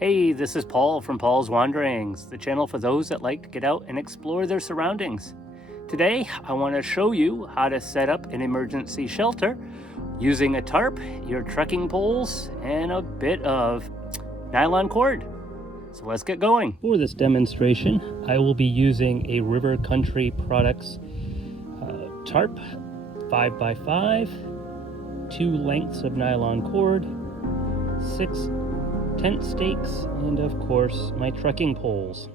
Hey, this is Paul from Paul's Wanderings, the channel for those that like to get out and explore their surroundings. Today, I want to show you how to set up an emergency shelter using a tarp, your trekking poles, and a bit of nylon cord. So let's get going. For this demonstration, I will be using a River Country Products tarp, 5x5, 2 lengths of nylon cord, 6 tent stakes, and of course my trekking poles.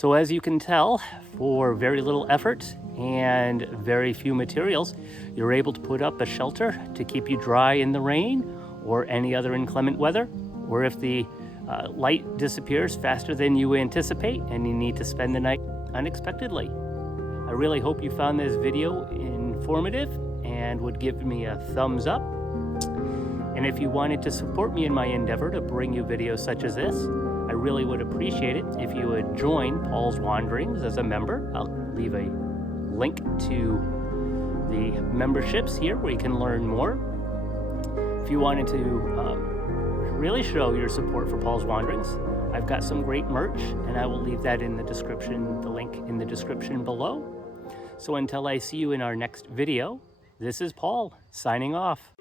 So as you can tell, for very little effort and very few materials, you're able to put up a shelter to keep you dry in the rain or any other inclement weather, or if the light disappears faster than you anticipate and you need to spend the night unexpectedly. I really hope you found this video informative and would give me a thumbs up. And if you wanted to support me in my endeavor to bring you videos such as this, I really would appreciate it if you would join Paul's Wanderings as a member. I'll leave a link to the memberships here where you can learn more. If you wanted to really show your support for Paul's Wanderings, I've got some great merch, and I will leave that in the description, the link in the description below. So until I see you in our next video, this is Paul signing off.